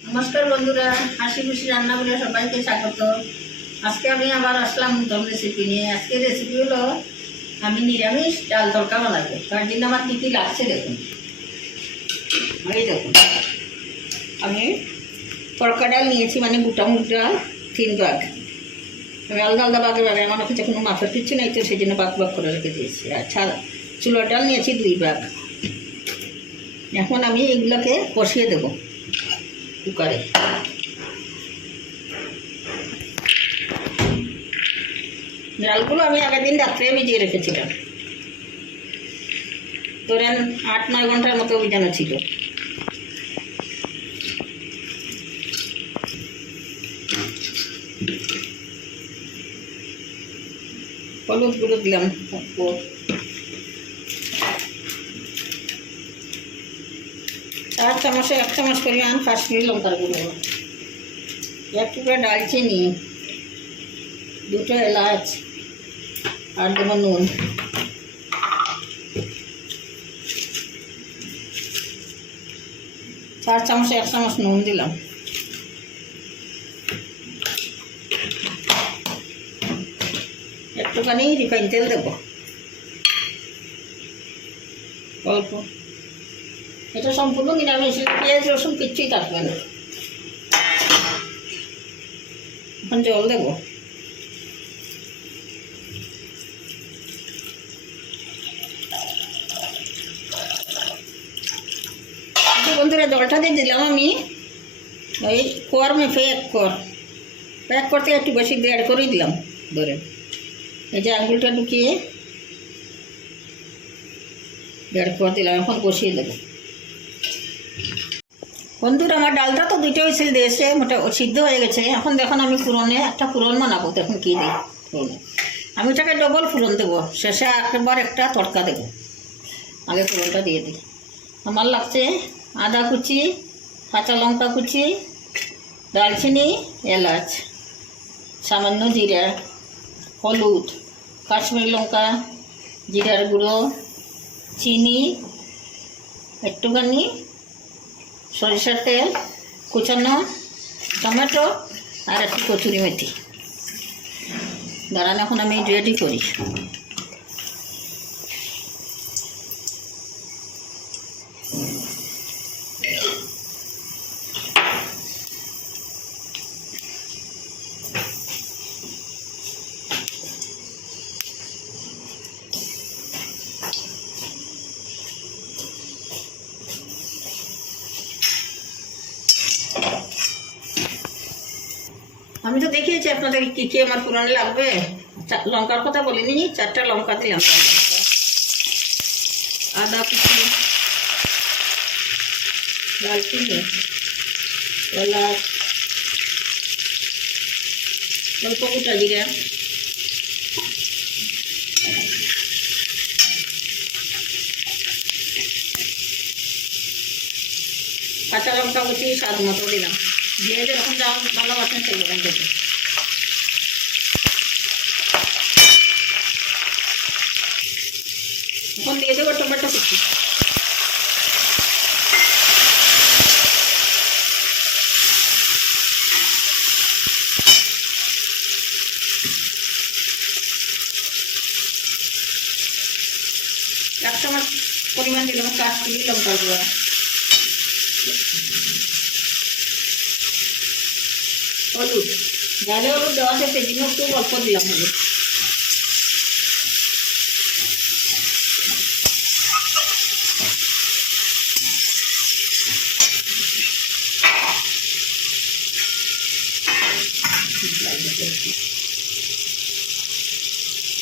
নমস্কার বন্ধুরা, হাসি খুশি রান্নাঘরে সবাইকে স্বাগত। আজকে আমি আবার আসলাম নতুন রেসিপি নিয়ে। আজকে রেসিপি হলো আমি নিরামিষ ডাল তড়কা বানাবো। তার জন্য আমার কী কী লাগছে দেখুন। এই দেখুন, আমি তড়কা ডাল নিয়েছি, মানে গোটা মুগ ডাল 3 ভাগ। আমি আলাদা আলাদা ভাগে ভাগে, আমার কাছে কোনো মাথার কিছু নেই, তো সেই জন্য ভাগ ভাগ করে রেখে দিয়েছি। আচ্ছা, চুলার ডাল নিয়েছি 2 ভাগ। এখন আমি এগুলোকে কষিয়ে দেবো কুকারে। ডালগুলো আমি আগের দিন রাত্রে ভিজিয়ে রেখেছিলাম, ধরেন 8-9 ঘন্টার মতো ভিজানো ছিল। হলুদ গুঁড়ো দিলাম, 4 চামচে 1 চামচ পরিমাণ কাশ্মীরি লঙ্কার গুঁড়ো, 1 টুকরা ডালচিনি, 2টো এলাচ, আর দেবো নুন। চার চামচে 1 চামচ নুন দিলাম। একটুখানি রিফাইন তেল দেবো অল্প। এটা সম্পূর্ণ নিরামিষ, পেঁয়াজ রসুন কিচ্ছুই থাকবে না। এখন জল দেবো। বন্ধুরা, জলটা দিয়ে দিলাম আমি ওই কোয়ার মেপে 1 করতে একটু বেশি 1.5 করেই দিলাম। ধরে এই যে আঙুলটা ঢুকিয়ে 1.5 কর দিলাম। এখন কষিয়ে দেবো। বন্ধুরা, আমার ডালটা তো 2টো হুইসেল দিয়েছে, মোটা সিদ্ধ হয়ে গেছে। এখন দেখুন আমি একটা ফুরন বানাবো। দেখুন কী দিই ফুরনে। আমি এটাকে ডবল ফুরন দেবো, শেষে একবার একটা তড়কা দেবো। আগে ফুরনটা দিয়ে দিই। আমার লাগছে আদা কুচি, কাঁচা লঙ্কা কুচি, দারচিনি, এলাচ, সামান্য জিরা, হলুদ, কাশ্মীরি লঙ্কা, জিরার গুঁড়ো, চিনি, একটুখানি সরিষার তেল, কুচানো টমেটো, আর একটু কচুরি মেথি। দাঁড়ান, এখন আমি রেডি করি। আমি তো দেখিয়েছি আপনাদের কী কী আমার পুরানো লাগবে। লঙ্কার কথা বলিনি, 4টা লঙ্কা দিলাম, আদা কুচি, দারচিনি, এলাচ, অল্প গোটা জিরা, কাঁচা লঙ্কা কুচি স্বাদ মতো দিলাম। দিয়ে যেরকম যেমন ভালোবাসেন সেরকম দেবো। এখন দিয়ে দেবো টমেটো কুচি। এক চামচ পরিমাণ দিলাম কাশ্মীরি লঙ্কার গুঁড়ো, হলুদ, ডালে হলুদ দেওয়া আছে সেজন্য একটু অল্প দিলাম হলুদ।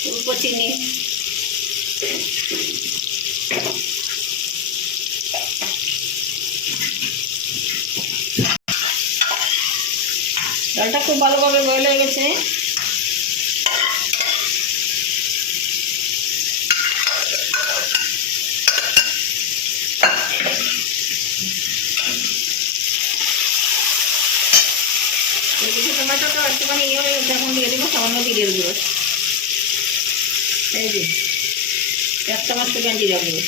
অল্প চিনি, ডালটা খুব ভালোভাবে বয়েল হয়ে গেছে। টমেটোটা একটুখানি ইয়ে হয়ে গেছে। এখন দিয়ে দেবো সামান্য জিরের গুঁড়ো। এই যে 1 চামচ পরিমাণ জিরা গুঁড়ো,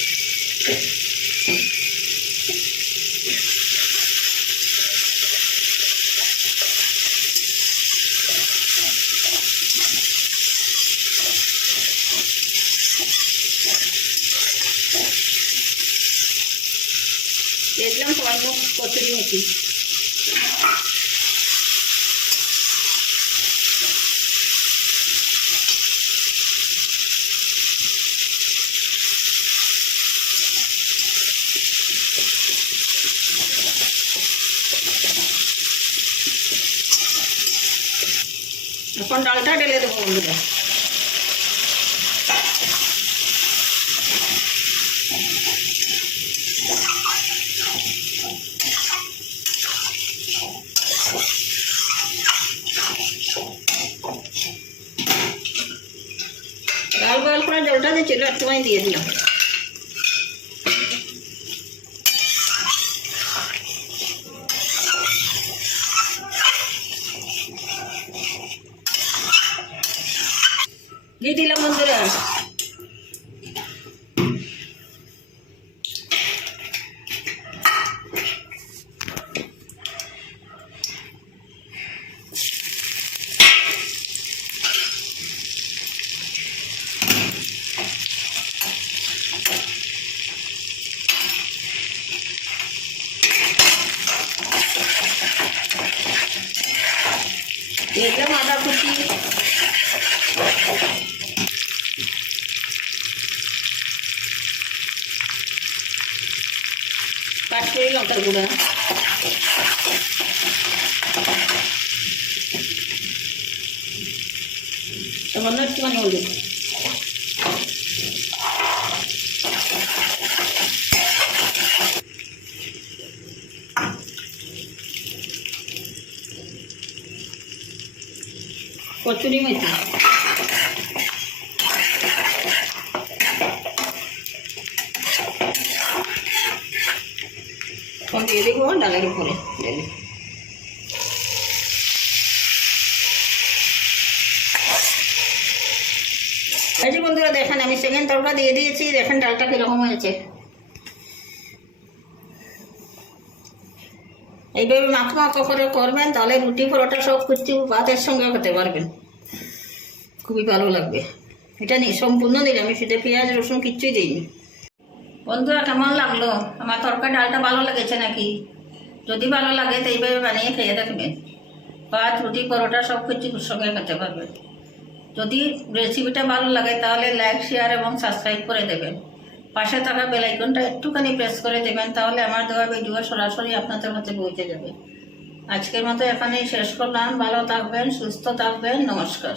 কচুরি মেথি, এখন ডালটা ঢেলে দেবো বন্ধুরা। ডাল বয়েল করে জলটা দিয়েছিল একটুখানি দিয়ে দিলাম। দিয়ে দিলাম বন্ধুরা। দিলাম আদা কুচি, কাশ্মীরি লঙ্কার গুঁড়া, সামান্য একটুখানি হলুদ, কচুরি মেথি, এখন দিয়ে দেবো ডালের উপরে। এই যে বন্ধুরা দেখেন আমি সেকেন্ড তরকা দিয়ে দিয়েছি, দেখেন ডালটা কিরকম হয়েছে। এইভাবে মাখো মাখো করে করবেন, তাহলে রুটি পরোটা সব কিছু ভাতের সঙ্গে খেতে পারবেন, খুবই ভালো লাগবে। এটা সম্পূর্ণ নিরামিষ, এটা পেঁয়াজ রসুন কিচ্ছুই দিইনি। বন্ধুরা কেমন লাগলো আমার তরকারি ডালটা, ভালো লেগেছে নাকি? যদি ভালো লাগে তো এইভাবে বানিয়ে খেয়ে দেখবেন, ভাত রুটি পরোটা সব কিছুর সঙ্গে খেতে পারবেন। যদি রেসিপিটা ভালো লাগে তাহলে লাইক শেয়ার এবং সাবস্ক্রাইব করে দেবেন। পাশে থাকা বেল আইকনটা একটুখানি প্রেস করে দেবেন, তাহলে আমার দেওয়া ভিডিও সরাসরি আপনাদের কাছে পৌঁছে যাবে। আজকের মতো এখানেই শেষ করলাম। ভালো থাকবেন, সুস্থ থাকবেন, নমস্কার।